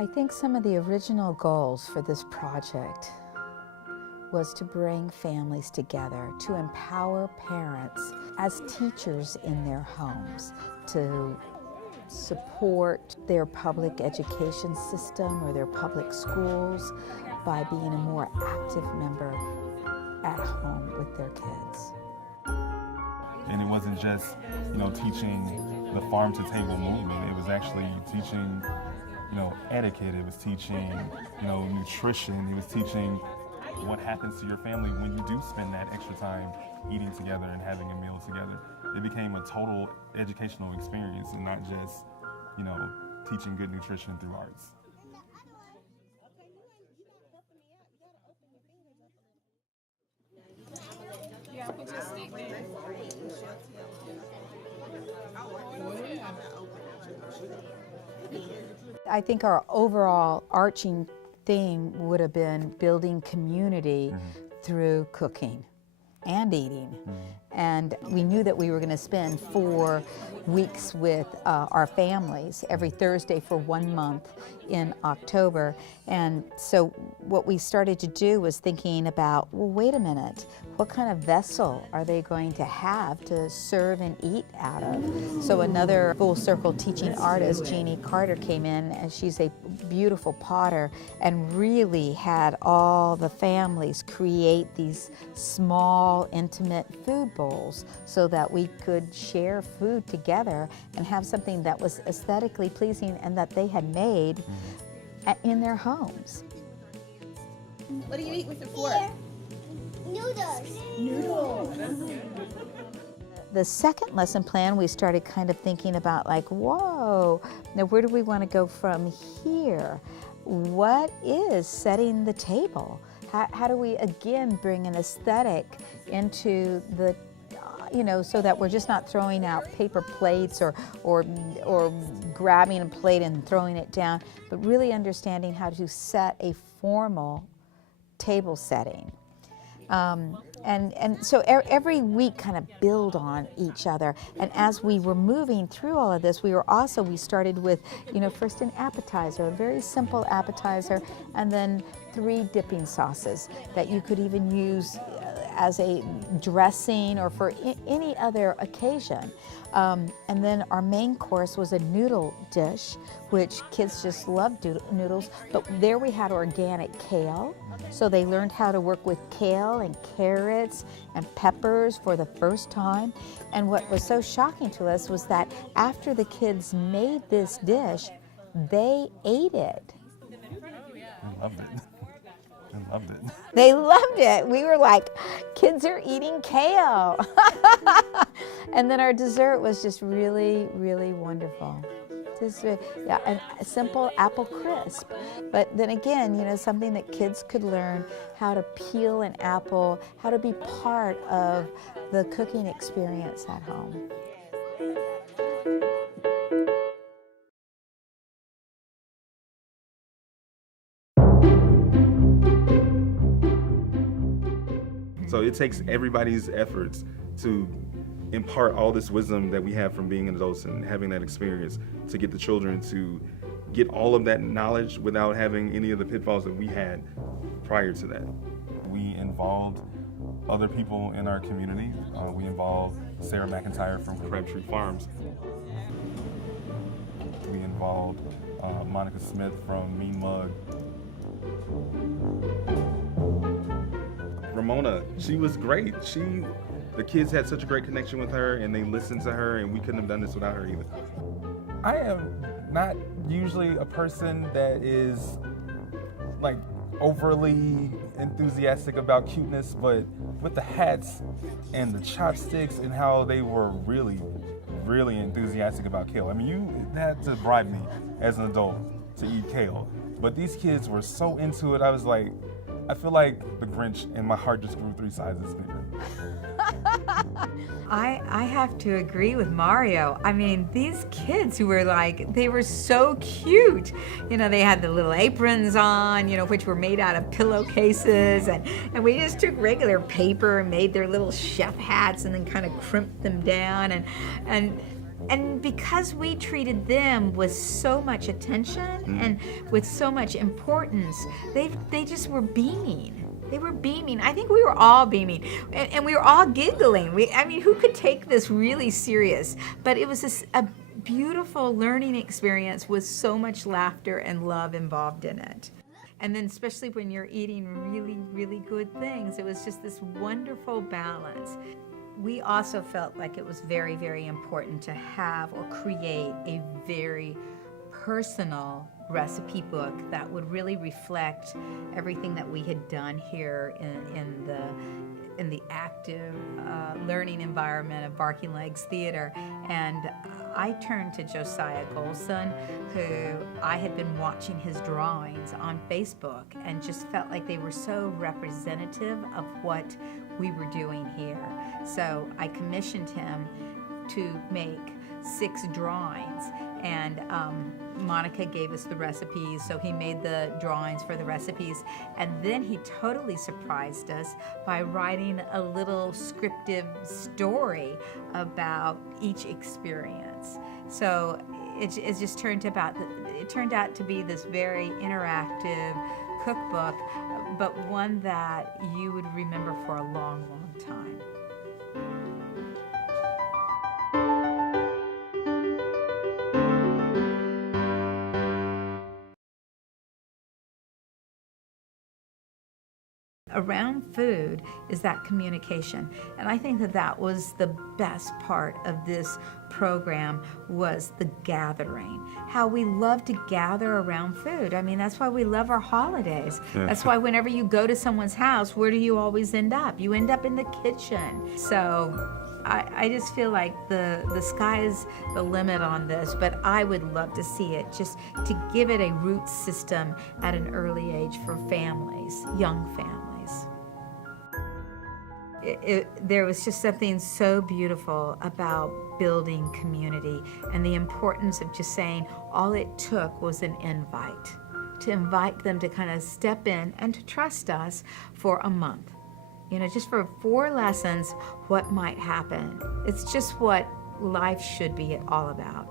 I think some of the original goals for this project was to bring families together, to empower parents as teachers in their homes, to support their public education system or their public schools by being a more active member at home with their kids. And it wasn't just, teaching the farm to table movement. It was actually teaching, etiquette. It was teaching, nutrition. It was teaching what happens to your family when you do spend that extra time eating together and having a meal together. It became a total educational experience and not just, teaching good nutrition through arts. I think our overall arching theme would have been building community through cooking and eating. And we knew that we were going to spend 4 weeks with our families every Thursday for 1 month in October. And so what we started to do was thinking about, well, wait a minute, what kind of vessel are they going to have to serve and eat out of? So another full circle teaching artist, Jeannie Carter, came in, and she's a beautiful potter, and really had all the families create these small, intimate food bowls so that we could share food together and have something that was aesthetically pleasing and that they had made in their homes. What do you eat with your fork? Noodles. The second lesson plan, we started kind of thinking about like, whoa, now where do we want to go from here? What is setting the table? How do we again bring an aesthetic into the, so that we're just not throwing out paper plates or grabbing a plate and throwing it down, but really understanding how to set a formal table setting. And so every week kind of build on each other. And as we were moving through all of this, we started with, first an appetizer, a very simple appetizer, and then 3 dipping sauces that you could even use as a dressing or for any other occasion. And then our main course was a noodle dish, which kids just loved noodles, but there we had organic kale. So they learned how to work with kale and carrots and peppers for the first time. And what was so shocking to us was that after the kids made this dish, they ate it. I loved it. I loved it. They loved it. We were like, kids are eating kale. And then our dessert was just really, really wonderful. Just, a simple apple crisp. But then again, something that kids could learn how to peel an apple, how to be part of the cooking experience at home. So it takes everybody's efforts to impart all this wisdom that we have from being adults and having that experience to get the children to get all of that knowledge without having any of the pitfalls that we had prior to that. We involved other people in our community. We involved Sarah McIntyre from Crabtree Farms. We involved Monica Smith from Mean Mug. Ramona, she was great. The kids had such a great connection with her, and they listened to her, and we couldn't have done this without her either. I am not usually a person that is like overly enthusiastic about cuteness, but with the hats and the chopsticks and how they were really, really enthusiastic about kale. I mean, you had to bribe me as an adult to eat kale, but these kids were so into it. I was like, I feel like the Grinch, and my heart just grew 3 sizes bigger. I have to agree with Mario. I mean, these kids who were like, they were so cute. They had the little aprons on, which were made out of pillowcases. And we just took regular paper and made their little chef hats and then kind of crimped them down. And And because we treated them with so much attention and with so much importance, they just were beaming. They were beaming. I think we were all beaming, and we were all giggling. I mean, who could take this really serious? But it was a beautiful learning experience with so much laughter and love involved in it. And then especially when you're eating really, really good things, it was just this wonderful balance. We also felt like it was very, very important to have or create a very personal recipe book that would really reflect everything that we had done here in the active learning environment of Barking Legs Theater. And I turned to Josiah Golson, who I had been watching his drawings on Facebook and just felt like they were so representative of what we were doing here. So I commissioned him to make 6 drawings, and Monica gave us the recipes, so he made the drawings for the recipes, and then he totally surprised us by writing a little scriptive story about each experience. So it just turned out to be this very interactive cookbook, but one that you would remember for a long, long time. Around food is that communication, and I think that was the best part of this program, was the gathering. How we love to gather around food. I mean, that's why we love our holidays. That's why whenever you go to someone's house, where do you always end up? You end up in the kitchen. So I just feel like the sky is the limit on this, but I would love to see it, just to give it a root system at an early age for families, young families. There was just something so beautiful about building community and the importance of just saying all it took was an invite, to invite them to kind of step in and to trust us for a month. You know, just for 4 lessons, what might happen. It's just what life should be all about.